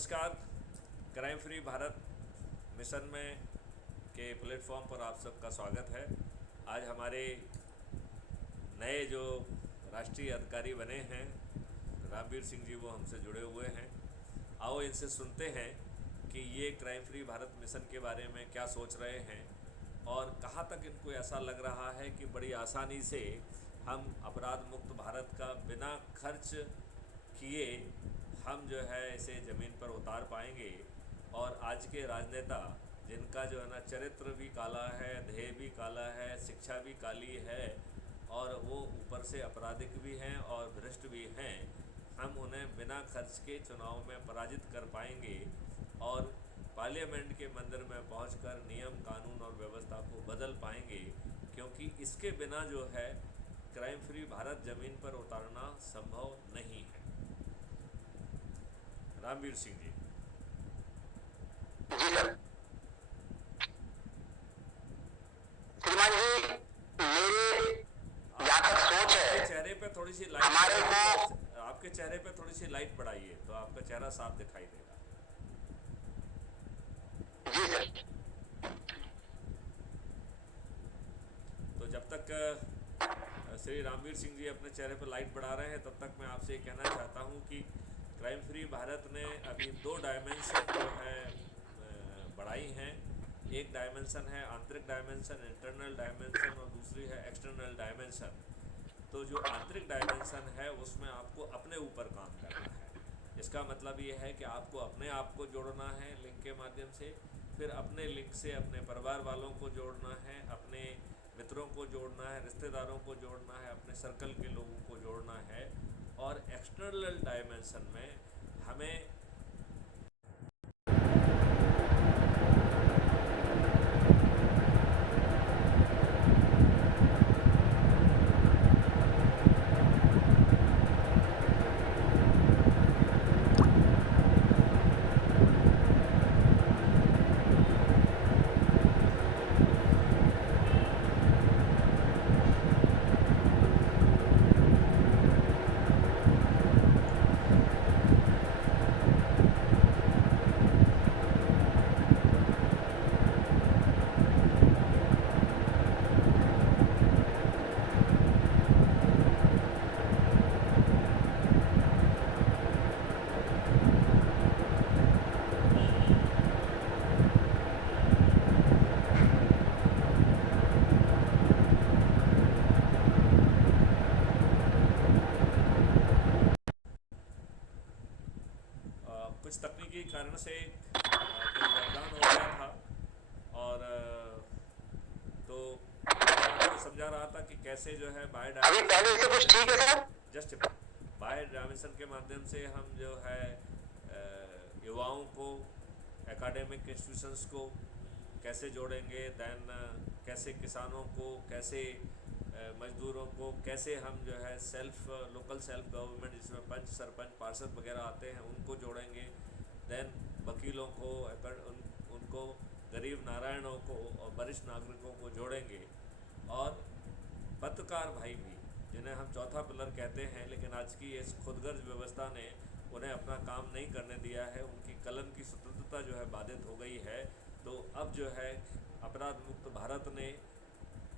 नमस्कार। Crime free Bharat mission में के प्लेटफॉर्म पर आप सबका स्वागत है। आज हमारे नए जो राष्ट्रीय अधिकारी बने हैं रामवीर सिंह जी, वो हमसे जुड़े हुए हैं। आओ इनसे सुनते हैं कि ये क्राइम फ्री भारत मिशन के बारे में क्या सोच रहे हैं और कहाँ तक इनको ऐसा लग रहा है कि बड़ी आसानी से हम अपराध मुक्त भारत का बिना खर्च किए हम जो है इसे ज़मीन पर उतार पाएंगे। और आज के राजनेता जिनका जो है ना चरित्र भी काला है, ध्येय भी काला है, शिक्षा भी काली है और वो ऊपर से आपराधिक भी हैं और भ्रष्ट भी हैं, हम उन्हें बिना खर्च के चुनाव में पराजित कर पाएंगे और पार्लियामेंट के मंदिर में पहुंचकर नियम कानून और व्यवस्था को बदल पाएंगे। क्योंकि इसके बिना जो है क्राइम फ्री भारत ज़मीन पर उतारना संभव नहीं है। रामवीर सिंह जी। जी सर। श्रीमान जी, मेरे जहाँ तक सोच आपके है, चेहरे पे थोड़ी सी लाइट हमारे बढ़ाइए तो को आपके चेहरे पे थोड़ी सी लाइट बढ़ाइए तो आपका चेहरा साफ दिखाई देगा। जी सर। तो जब तक श्री रामवीर सिंह जी अपने चेहरे पर लाइट बढ़ा रहे हैं, तब तक मैं आपसे ये कहना चाहता हूँ कि क्राइम फ्री भारत ने अभी 2 डायमेंशन जो है बढ़ाई हैं। एक डायमेंशन है आंतरिक डायमेंशन, इंटरनल डायमेंशन, और दूसरी है एक्सटर्नल डायमेंशन। तो जो आंतरिक डायमेंशन है उसमें आपको अपने ऊपर काम करना है। इसका मतलब ये है कि आपको अपने आप को जोड़ना है लिंक के माध्यम से, फिर अपने लिंक से अपने परिवार वालों को जोड़ना है, अपने मित्रों को जोड़ना है, रिश्तेदारों को जोड़ना है, अपने सर्कल के लोगों को जोड़ना है। और एक्सटर्नल डायमेंशन में हमें कुछ तकनीकी कारण से कुछ व्यवधान हो गया था। और तो मैं आपको समझा रहा था कि कैसे जो है बाय अभी डायमेंशन पहले के से कुछ माध्यम ठीक से है सर? जस्ट बाय डायमेंशन के माध्यम से हम जो है युवाओं को, एकेडमिक इंस्टीट्यूशंस को कैसे जोड़ेंगे, दैन कैसे किसानों को, कैसे मजदूरों को, कैसे हम जो है लोकल सेल्फ गवर्नमेंट जिसमें पंच, सरपंच, पार्षद वगैरह आते हैं उनको जोड़ेंगे। दैन वकीलों को, उनको, गरीब नारायणों को और वरिष्ठ नागरिकों को जोड़ेंगे। और पत्रकार भाई भी, जिन्हें हम चौथा पिलर कहते हैं, लेकिन आज की इस खुदगर्ज व्यवस्था ने उन्हें अपना काम नहीं करने दिया है, उनकी कलम की स्वतंत्रता जो है बाधित हो गई है। तो अब जो है अपराध मुक्त भारत ने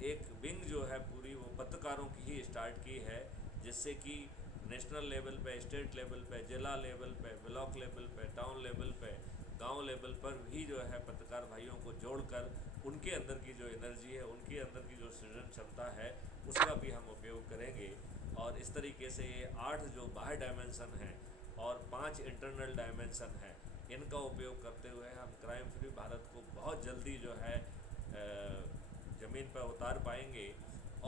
एक विंग जो है पूरी वो पत्रकारों की ही स्टार्ट की है, जिससे कि नेशनल लेवल पे, स्टेट लेवल पे, जिला लेवल पे, ब्लॉक लेवल पे, टाउन लेवल पे, गांव लेवल पर भी जो है पत्रकार भाइयों को जोड़कर उनके अंदर की जो एनर्जी है, उनके अंदर की जो सृजन क्षमता है, उसका भी हम उपयोग करेंगे। और इस तरीके से ये 8 जो बाहर डायमेंशन हैं और 5 इंटरनल डायमेंशन हैं, इनका उपयोग करते हुए हम क्राइम फ्री भारत को बहुत जल्दी जो है ज़मीन पर उतार पाएंगे।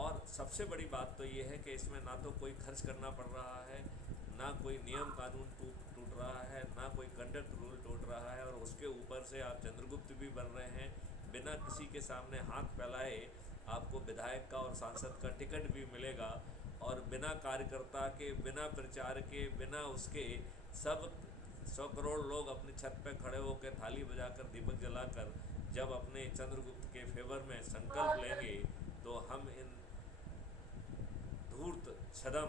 और सबसे बड़ी बात तो ये है कि इसमें ना तो कोई खर्च करना पड़ रहा है, ना कोई नियम कानून टूट रहा है, ना कोई कंडक्ट रूल टूट रहा है, और उसके ऊपर से आप चंद्रगुप्त भी बन रहे हैं। बिना किसी के सामने हाथ फैलाए आपको विधायक का और सांसद का टिकट भी मिलेगा। और बिना कार्यकर्ता के, बिना प्रचार के, बिना उसके, सब 100 करोड़ लोग अपनी छत पे खड़े होकर थाली बजाकर, दीपक जलाकर जब अपने चंद्रगुप्त के फेवर में संकल्प लेंगे, तो हम इन धूर्त, छदम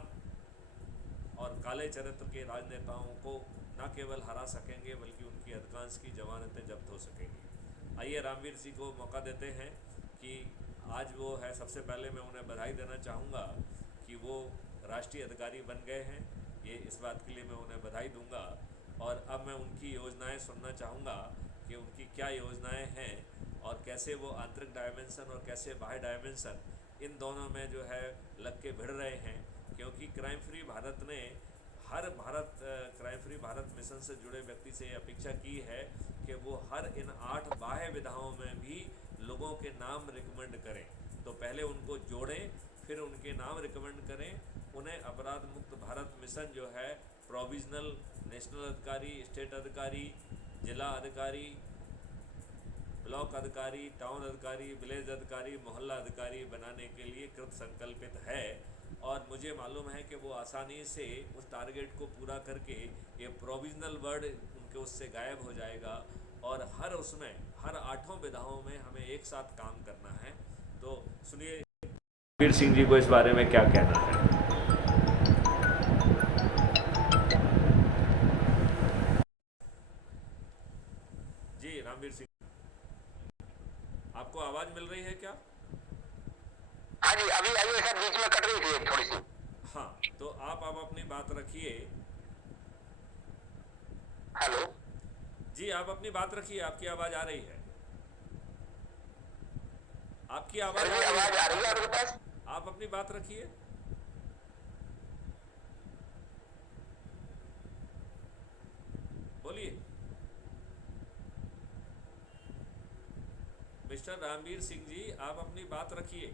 और काले चरित्र के राजनेताओं को न केवल हरा सकेंगे बल्कि उनकी अधिकांश की जमानतें जब्त हो सकेंगी। आइए रामवीर जी को मौका देते हैं कि आज वो है, सबसे पहले मैं उन्हें बधाई देना चाहूँगा कि वो राष्ट्रीय अधिकारी बन गए हैं। ये इस बात के लिए मैं उन्हें बधाई दूंगा। और अब मैं उनकी योजनाएं सुनना चाहूँगा कि उनकी क्या योजनाएं हैं और कैसे वो आंतरिक डायमेंशन और कैसे बाह्य डायमेंशन इन दोनों में जो है लग के भिड़ रहे हैं। क्योंकि क्राइम फ्री भारत ने हर क्राइम फ्री भारत मिशन से जुड़े व्यक्ति से ये अपेक्षा की है कि वो हर इन 8 बाह्य विधाओं में भी लोगों के नाम रिकमेंड करें। तो पहले उनको जोड़ें, फिर उनके नाम रिकमेंड करें, उन्हें अपराध मुक्त भारत मिशन जो है प्रोविजनल, नेशनल अधिकारी, स्टेट अधिकारी, जिला अधिकारी, ब्लॉक अधिकारी, टाउन अधिकारी, विलेज अधिकारी, मोहल्ला अधिकारी बनाने के लिए कृत संकल्पित है। और मुझे मालूम है कि वो आसानी से उस टारगेट को पूरा करके ये प्रोविजनल वर्ड उनके उससे गायब हो जाएगा और हर 8 विधाओं में हमें एक साथ काम करना है। तो सुनिए वीर सिंह जी को इस बारे में क्या कहना है। जी रामवीर सिंह, आपको आवाज मिल रही है क्या? हाँ जी, अभी अभी सर बीच में कट रही थी थोड़ी सी। हाँ, तो आप अब अपनी बात रखिए। हेलो जी आप अपनी बात रखिए, आपकी आवाज आ रही है। आपकी आवाज सर, आ ये रही आवाज है, आ रही है आपके पास? आप अपनी बात रखिए। बोलिए मिस्टर रामवीर सिंह जी, आप अपनी बात रखिए।